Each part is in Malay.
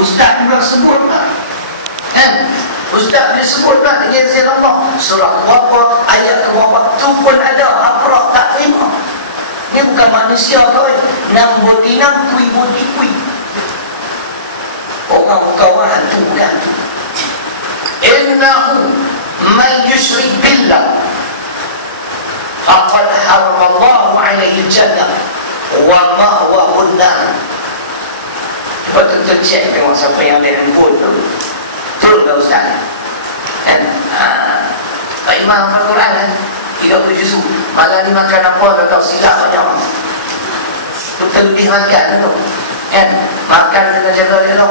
Ustaz juga sebut lah. Kan? Ustaz dia sebut lah dengan izin Allah. Surah berapa, ayat ke berapa, tu pun ada. Apa tak terima. Ini bukan manusia kau. Nang bodinang kui bodi kui. Orang bukan orang hantu, bukan hantu. Innahu man yushrik billah faqad haramallahu alaihi jannah wa ma'wahu an-nar. Cuba tuan-tuan cek tengok siapa yang ada handphone tu. Betul tak Ustaz? Kan? Pak Imam Al-Quran kan? 30 juzuk. Malam ni makan apa? Tak tahu silap macam mana. Tu terlebih makan tu. Kan? Makan kena jaga dia tu.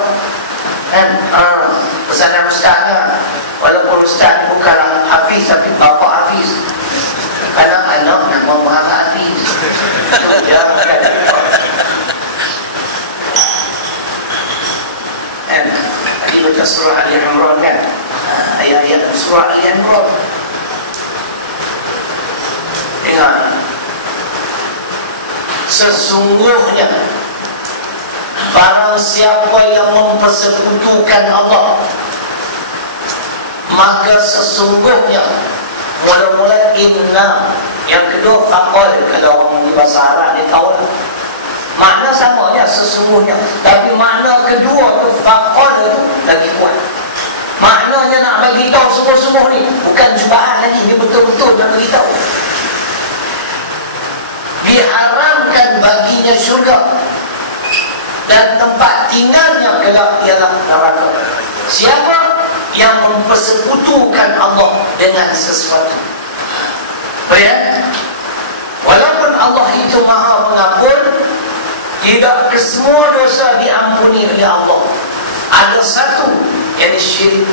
Kan? Pesanan Ustaz kan? Walaupun Ustaz ni bukanlah Hafiz, tapi bapa Hafiz. Anak-anak nama Muhammad Hafiz. Jangan kan? Tadi baca surah Ali Imran kan, ayat-ayat surah Ali Imran. Dengar, sesungguhnya barang siapa yang mempersekutukan Allah, maka sesungguhnya mula-mula inna, yang kedua faqal. Kalau orang di bahasa Arab dia tahu lah. Makna samanya sesungguhnya, tapi makna kedua tu faqal tu lagi kuat. Maknanya nak bagi tahu semua-semua ni bukan cubaan lagi, dia betul-betul nak bagi tahu. Diharamkan baginya syurga dan tempat tinggalnya kelak ialah neraka. Siapa yang mempersekutukan Allah dengan sesuatu? Ya? Walaupun Allah itu Maha Pengampun, tidak kesemua dosa diampuni oleh Allah. Ada satu, yang syirik.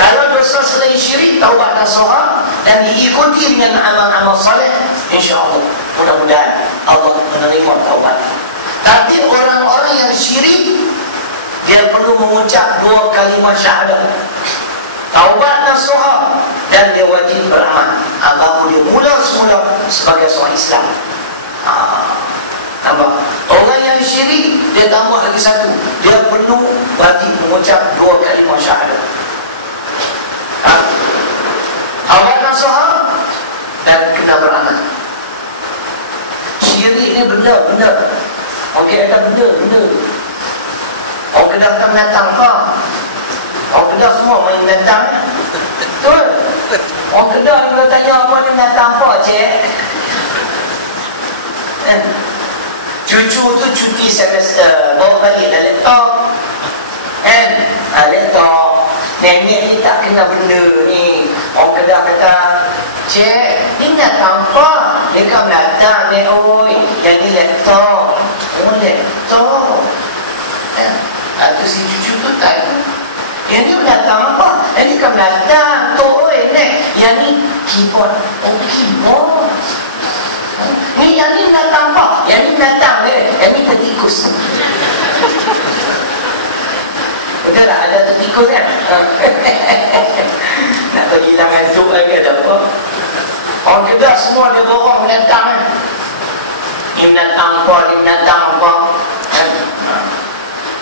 Kalau dosa selain syirik, taubat nasuha dan diikuti dengan amal-amal saleh, insya-Allah mudah-mudahan Allah menerima taubat. Tapi orang-orang yang syirik, dia perlu mengucap 2 kalimat syahadat, taubat nasuha, dan dia wajib beramal. Baru dia mula semula sebagai seorang Islam. Nampak? Orang yang syirik, dia tambah lagi satu, dia perlu wajib mengucap 2 kalimah syahadat. Taubat nasuha dan kena beramal. Syirik ni benda-benda. Okey, ada benda-benda. Orang Kedah tak menatang apa? Orang Kedah semua main menatang. Betul? Orang Kedah ni kalau tanya apa ni menatang apa, cik? Cucu tu cuti semester, bawa balik dah laptop. Kan? Laptop. Nenek ni tak kena benda ni. Orang Kedah kata, cik, ni nak apa? Ni kan menatang ni, oi. Yang ni laptop. Oh, laptop. Tu si cucu tu tak. Yang ni menatang apa? Yang ni kan menatang. Tu, oi, nek. Yang ni keyboard. Oh, keyboard. Ni yang ni menatang apa? Yang ni menatang yang ni tertikus. Betul tak? Ada tertikus kan? Nak bagi hilang hantu lagi ada apa? Orang Kedah semua dia borong menatang kan? Ni menatang apa? Ni menatang apa?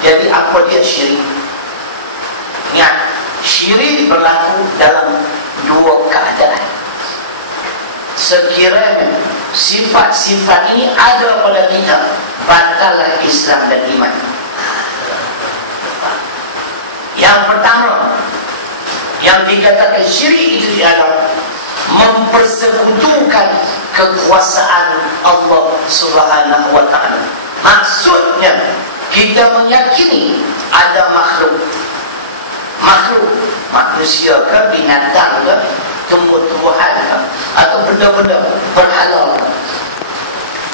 Jadi apa dia syirik? Ingat, syirik berlaku dalam 2 keadaan. Sekiranya sifat-sifat ini ada pada kita, batallah Islam dan iman. Yang pertama, yang dikatakan syirik itu adalah mempersekutukan kekuasaan Allah Subhanahu wa ta'ala. Maksudnya, kita meyakini ada makhluk, manusia ke, binatang ke, tumbuh-tumbuhan ke, atau benda-benda berhala ke,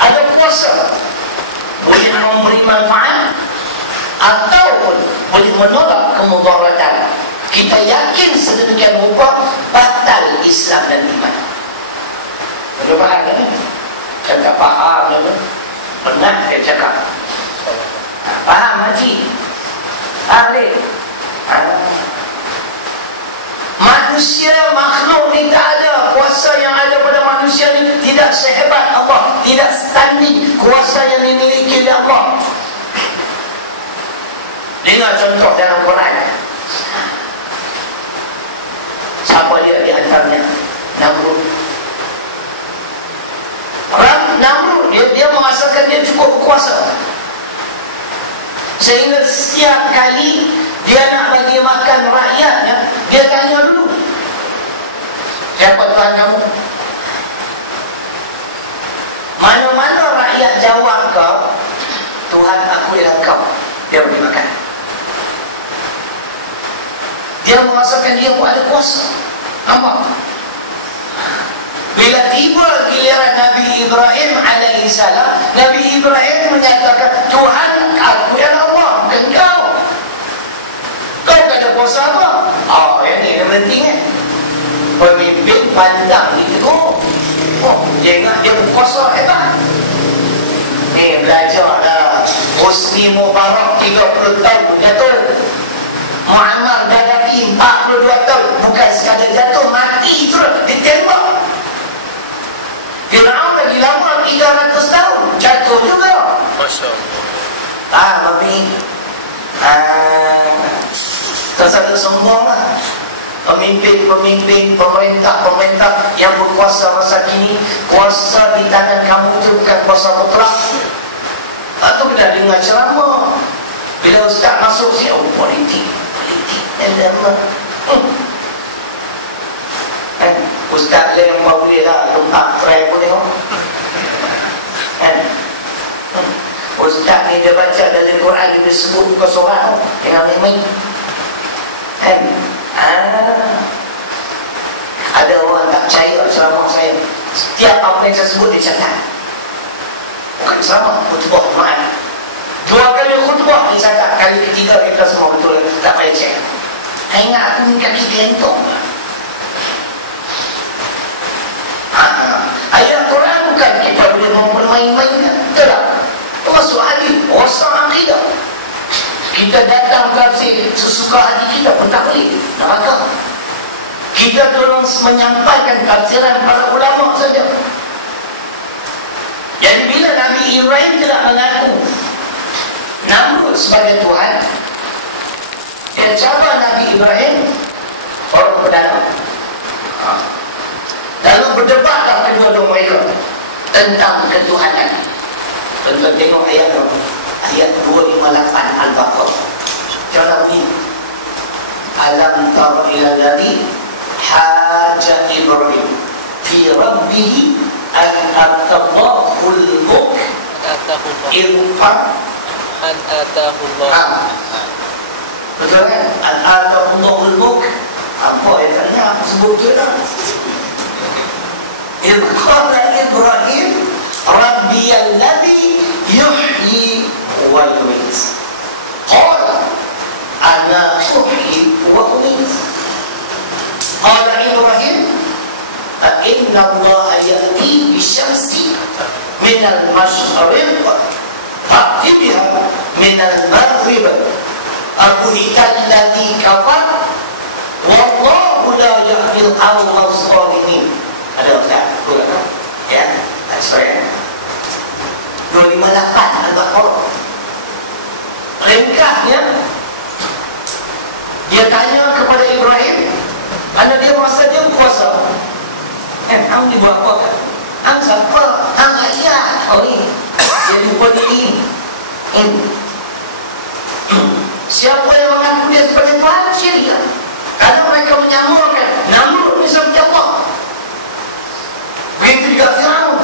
ada kuasa, boleh memberi manfaat ataupun boleh menolak kemudaratan. Kita yakin sedemikian rupa, batal Islam dan iman. Boleh faham kan? Saya tak faham kan? Pernah saya cakap, faham Haji? Ahli manusia, makhluk ni tak ada. Kuasa yang ada pada manusia ni tidak sehebat Allah, tidak setanding kuasa yang dimiliki oleh Allah. Dengar contoh dalam Quran. Siapa dia di antaranya? Namrud. Namrud dia merasakan dia cukup berkuasa, sehingga setiap kali dia nak bagi makan rakyatnya, dia tanya dulu, siapa Tuhan kamu? Mana-mana rakyat jawab kau, Tuhan aku ialah kau, dia bagi makan. Dia merasakan dia pun ada kuasa. Nampak? Bila tiba giliran Nabi Ibrahim alaihissalam, Nabi Ibrahim menyatakan, Tuhan aku ialah Allah, bukan kau. Kau tak ada kuasa apa? Yang ni yang penting kan. Pemimpin pandang ditegur. Dia ingat dia berkuasa hebat. Ni belajar dah. Husni Mubarak 30 tahun jatuh. Muammar Gaddafi 42 tahun. Bukan sekadar jatuh, mati terus, ditembak. Firaun lagi lama 300 tahun, jatuh juga. Masya Allah. Mami tersangka sombong lah. Pemimpin, pemerintah yang berkuasa masa kini, kuasa di tangan kamu itu bukan kuasa mutlak. Itu kena dengar ceramah. Bila ustaz masuk sini, politik dan ustaz yang mau boleh lah lompat try pun tengok. Ustaz ni dia baca dalam Quran, dia sebut muka surat dengan main-main. Ada orang tak percaya ceramah saya. Setiap apa yang saya sebut dia catat. Bukan ceramah, khutbah Jumaat. 2 kali khutbah dia catat. Kali ketiga kita semua betul, tak payah cek. Ingat aku ni kaki gentong. Ayat Quran bukan kita boleh mempermain-mainkan. Tak. Termasuk hadis, usaha akidah. Kita datang tafsir sesuka hati kita pun tak boleh. Neraka. Kita tolong menyampaikan tafsiran para ulama saja. Jadi bila Nabi Ibrahim tidak mengaku Namrud sebagai Tuhan, dia cabar Nabi Ibrahim orang pedana. Lalu berdebatlah kedua-dua mereka tentang ketuhanan. Tentu tengok ayat 258 Al-Baqarah. Jangan bunyi. Alam tara ila alladhi haja Ibrahim fi rabbih an atahul mulk an atahullah. Betul kan? An atahul mulk. Apa yang tanya sebut tu lah. إذ قال إبراهيم ربي الذي يحيي ويميت قال أنا أحيي وأميت قال إبراهيم فإن الله يأتي بالشمس من المشرق فأت بها من المغرب أبهت الذي كفر والله لا يهدي القوم الظالمين. Ada ustaz? Betul tak? Ya, that's right. 258 Al-Baqarah. Ringkasnya, dia tanya kepada Ibrahim, karena dia merasa dia berkuasa. Kamu ni buat apa? Ang siapa? Ang ayat. Oh ini, dia lupa diri. Siapa yang mengaku dia sebagai Tuhan? Syirik. Karena mereka menyamakan Namrud misalnya apa? Begitu juga Firaun.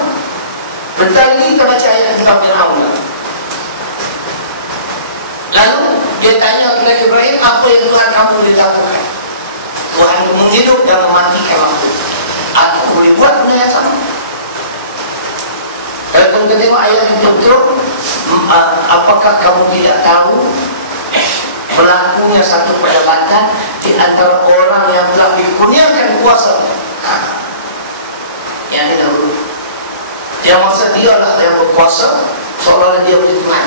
Bentar ini kita baca ayat tentang Firaun. Lalu dia tanya kepada Ibrahim, apa yang Tuhan kamu boleh lakukan? Tuhan menghidup dan mematikan makhluk. Aku boleh buat benda yang sama. Kalau kita tengok ayat yang betul, apakah kamu tidak tahu berlakunya satu perdebatan di antara orang yang telah dikurniakan kuasa? Yang ini dahulu, dia masa dia lah yang berkuasa, seolah-olah dia boleh Tuhan.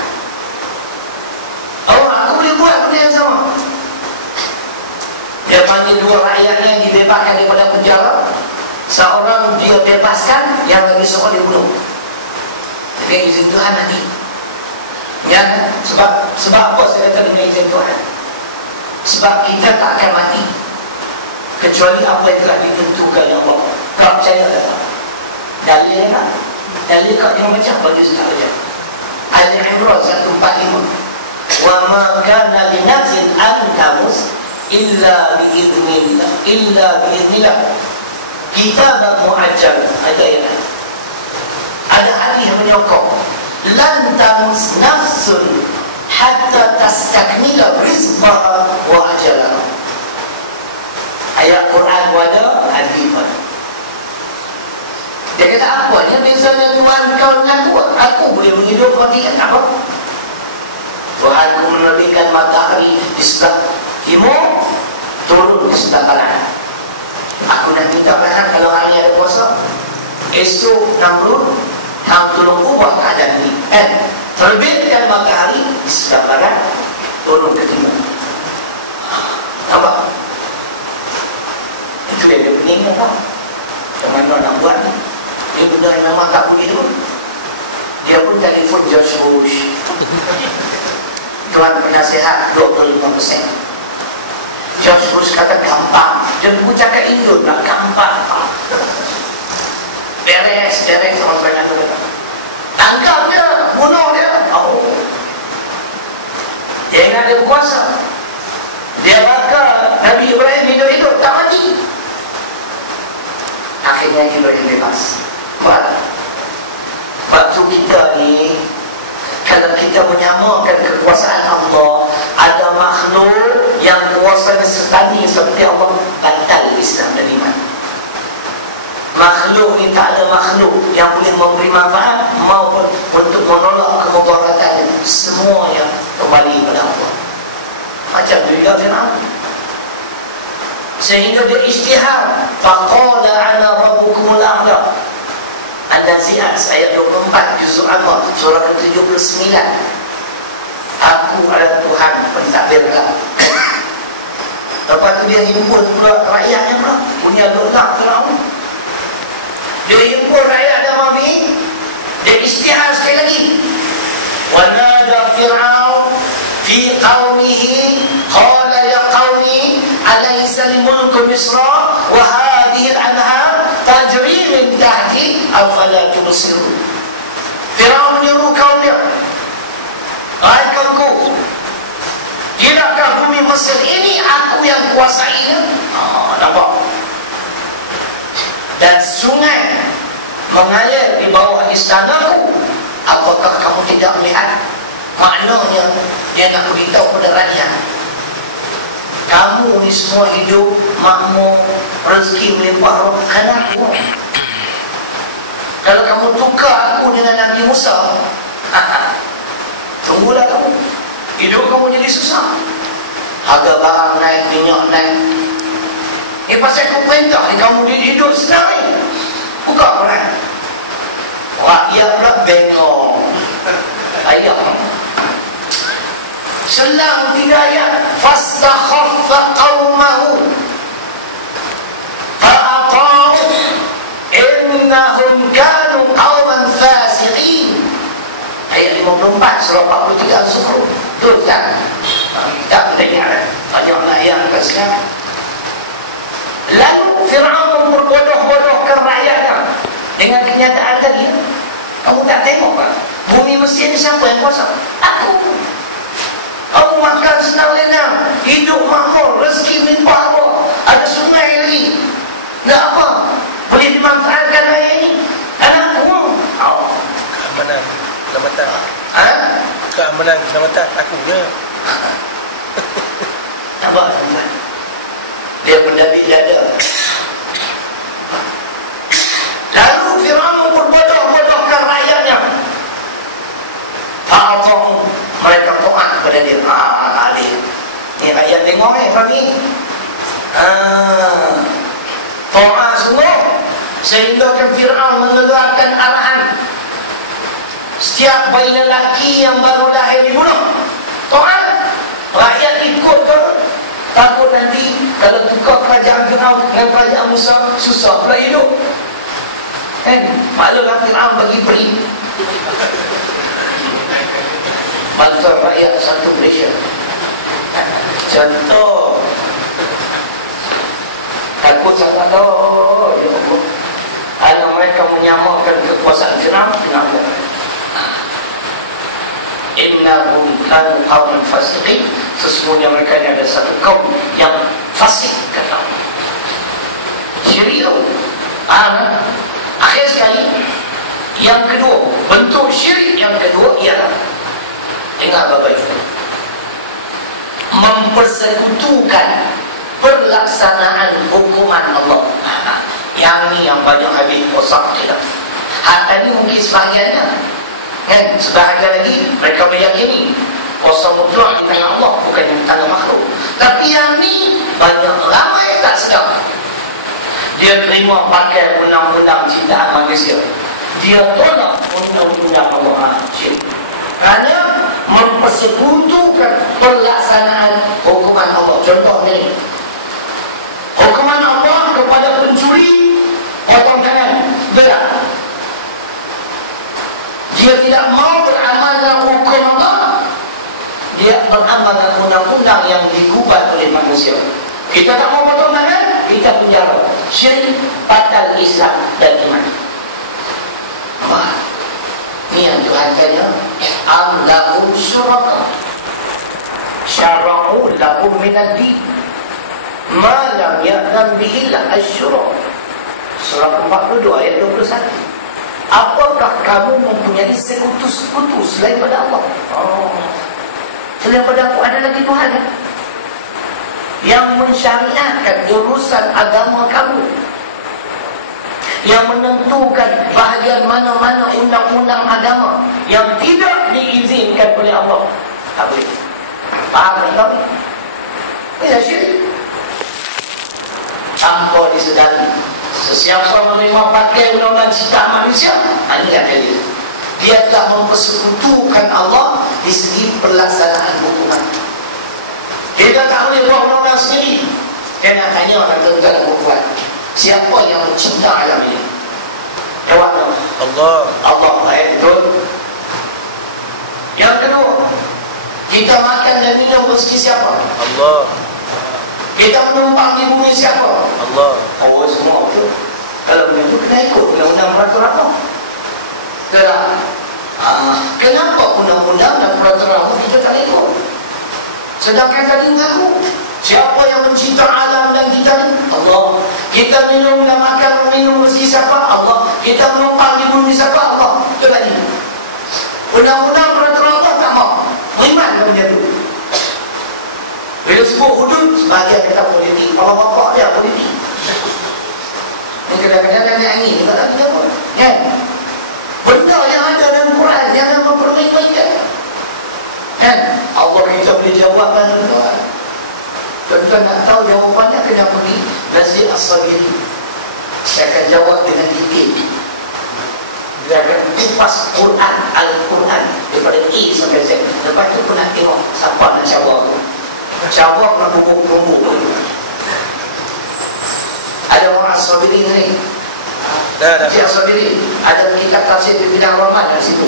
Oh, aku boleh buat benda yang sama. Dia panggil 2 rakyatnya yang dibebaskan daripada penjara. Seorang dia bebaskan, yang lagi seorang dibunuh. Dengan izin Tuhan nanti. Ya, sebab apa saya kata dengan izin Tuhan? Sebab kita tak akan mati kecuali apa yang telah ditentukan oleh Allah. Tak percaya tak? Dalil tak? Dalil kat yang macam bagi Ustaz baca. Al-Imran 145. Wa ma kana li nafsin an tamus illa bi idznillah. Kitaban muajjal. Ada hadis yang menyokong lan tamus nafsun hatta tastakmila rizqaha wa ajalaha. Ayat Quran ada, hadis ada. Dia kata apa? Dia misalnya Tuhan kau dengan aku boleh menghidup matikan apa? Tuhan ku menerbitkan matahari di sebelah timur, turun di sebelah kanan. Aku nak minta maaf kalau hari ada puasa. Esok Namrud, kau tolong ubah keadaan ini. Terbitkan matahari di sebelah barat, turun ke timur. Nampak? Itu dia pening apa? Macam mana nak buat ni? Ini benda yang memang tak begitu. Dia pun telefon George Bush. Tuan penasihat 25%. George Bush kata gampang. George Bush cakap Indon nak gampang. Beres sama banyak tu kata. Tangkap dia, bunuh dia. Oh. Dia ingat dia berkuasa. Dia bakar Nabi Ibrahim hidup-hidup, tak mati. Akhirnya Ibrahim bebas. Waktu kita ni, kalau kita menyamakan kekuasaan Allah, ada makhluk yang kuasa sertani seperti Allah, batal Islam dan iman. Makhluk ni tak ada makhluk yang boleh memberi manfaat maupun untuk menolak kemudaratan. Semua yang kembali kepada Allah. Macam juga Fir'aun. Sehingga dia ijtihad. Faqala ana rabbukumul a'la. An-Nazi'at ayat 24 juzuk Amma surah ke-79. Aku adalah Tuhan pentadbir alam. Lepas tu dia himpun pula rakyatnya pula. Punya dolak Fir'aun. Dia himpun rakyat dan mami. Dia ijtihad sekali lagi. Wa nada Fir'aun fi qaumihi qala ya qaumi alaysa al-mulku misra wa hadhihi al-anhar tajri min tahti afala tubsirun. Firaun menyeru kaum dia, hai kaumku, tidakkah bumi Mesir ini aku yang kuasainya? Nampak? Dan sungai mengalir di bawah istanaku. Apakah kamu tidak melihat? Maknanya dia nak beritahu kepada rakyat, kamu ni semua hidup makmur, rezeki melimpah kerana aku. Kalau kamu tukar aku dengan Nabi Musa, tunggulah kamu, hidup kamu jadi susah. Harga barang naik, minyak naik. Ini pasal aku perintah ni kamu hidup senang ni. Buka Quran. Rakyat pula bengong. Ayat selang 3 ayat. Fastakhaffa qaumahu fa'ata'u innahum kanu qauman fasiqin. Ayat 54 surah 43 Al-Zukhruf. Betul tak? Tak mendengar. Banyaklah ayat kat sini. Lalu Fir'aun memperbodoh-bodohkan rakyatnya dengan kenyataan tadi. Kamu tak tengok kan? Bumi Mesir ni siapa yang kuasa? Aku. Kamu makan senang lenang, hidup makmur, rezeki melimpah Allah, ada sungai lagi. Tak apa, boleh dimanfaatkan air ini. Anakku. Keamanan, keselamatan. Keamanan, keselamatan aku je. Nampak tuan? Dia berdabik dada. Lalu Fir'aun memperbodoh-bodohkan rakyatnya. Fa'ata'u, mereka taat kepada dia. Alih. Ni rakyat tengok pagi. Taat semua. Sehingga Fir'aun mengeluarkan arahan. Setiap bayi lelaki yang baru lahir dibunuh. Taat. Rakyat ikut ke? Takut nanti kalau tukar kerajaan Fir'aun dengan kerajaan Musa, susah pula hidup. Maklumlah Fir'aun bagi beri. Bantuan rakyat satu Malaysia. Contoh, takut sangat ya Allah. Kalau mereka menyamakan kekuasaan kenapa? Innahum kanu qauman fasiqin. Sesungguhnya mereka ini ada satu kaum yang fasik, kata Allah. Syirik. Akhir sekali, yang kedua, bentuk syirik yang kedua ialah, ingat baik-baik, mempersekutukan pelaksanaan hukuman Allah. Yang ni yang banyak habis kosak kita. Hatta ni mungkin sebahagiannya, kan? Sebahagian lagi mereka meyakini kuasa mutlak di tangan Allah, bukan di tangan makhluk. Tapi yang ni banyak ramai tak sedar. Dia terima pakai undang-undang ciptaan manusia, dia tolak undang-undang Allah. Kerana mempersekutukan pelaksanaan hukuman Allah. Contoh ni, hukuman Allah kepada pencuri, potong tangan, berat. Dia tidak mau beramal dengan hukum Allah, dia beramal dengan undang-undang yang digugat oleh manusia. Kita tak mau potong tangan, kita penjara. Syirik, batal Islam dan iman. Ini yang Tuhan tanya, am lahum syuraka syara'u lahum minad din ma lam ya'lam bihi al-syura. Surah 42 ayat 21. Apakah kamu mempunyai sekutu-sekutu selain pada Allah? Selain pada aku ada lagi Tuhan yang mensyariatkan urusan agama kamu, yang menentukan bahagian mana-mana undang-undang agama yang tidak diizinkan oleh Allah. Tak boleh. Faham tak? Ini syirik. Tanpa disedari, sesiapa menerima pakai undang-undang ciptaan manusia, ini kata dia telah mempersekutukan Allah di segi pelaksanaan hukuman. Dia tak boleh buat undang-undang sendiri. Dia nak tanya orang tuan-tuan buat, siapa yang mencipta alam ini? Jawab Allah. Allah, betul. Yang kedua, kita makan dan minum rezeki siapa? Allah. Kita menumpang di bumi siapa? Allah. Oh, semua betul. Kalau begitu kena ikut undang-undang peraturan Allah. Kenapa undang-undang dan peraturan Allah kita tak ikut? Sedangkan tadi mengaku, siapa yang mencipta alam dan kita ni? Allah. Kita minum dan makan minum rezeki siapa? Allah. Kita menumpang di bumi siapa? Allah. Itu tadi. Undang-undang peraturan Allah tak mau. Beriman kepada itu. Bila sebut hudud, sebahagian kata politik. Kalau bapak dia politik. Ini kadang-kadang dia angin. Dia tak kita pun. Kan? Benda yang ada dalam Quran, jangan memperbaik-baikkan. Kan? Allah kita boleh jawabkan tuan-tuan. Tuan-tuan nak tahu jawapannya, kena pergi Nazir As-Sabiri. Saya akan jawab dengan detail. Dia akan kupas Quran, Al-Quran daripada A sampai Z. Lepas tu pun nak tengok siapa nak jawab. Jawab nak bubuk-bubuk. Ada orang As-Sabiri ni. Dah. As-Sabiri ada kitab tafsir di bidang Rahman di situ.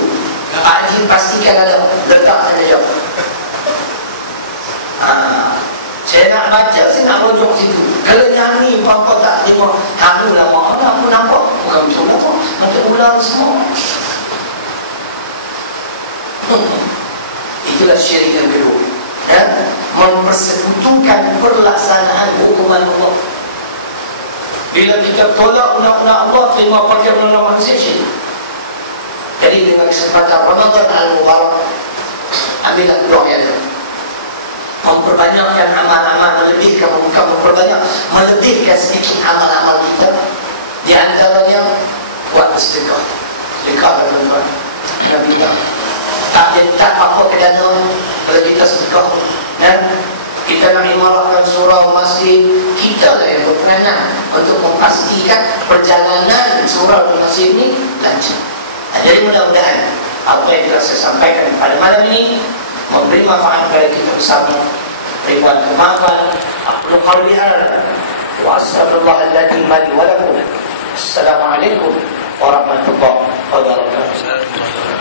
Haji pastikan ada, letak saja jawab. Saya nak baca, saya nak rujuk situ. Kalau yang ni apa tak tengok, hamu lah mak, aku nampak bukan macam apa, macam ular semua. Itulah syirik yang kedua, ya? Mempersekutukan pelaksanaan hukuman Allah. Bila kita tolak undang-undang Allah, terima pakai undang-undang manusia, syirik. Jadi dengan kesempatan Ramadan Al-Mubarak, ambillah doa yang memperbanyakkan amal-amal, melebihkan sedikit amal-amal kita. Di antaranya buat sedekah. Sedekah tuan-tuan. Nabi tak apa kedana kalau kita sedekah. Dan kita nak imarahkan surau masjid, kita lah yang berperanan untuk memastikan perjalanan surau di masjid ini lancar. Jadi mudah-mudahan apa yang telah saya sampaikan pada malam ini memberi manfaat kepada kita bersama. Ribuan kemaafan. Aku qauli hadza wa astaghfirullahaladzim li wa lakum. Assalamualaikum warahmatullahi wabarakatuh.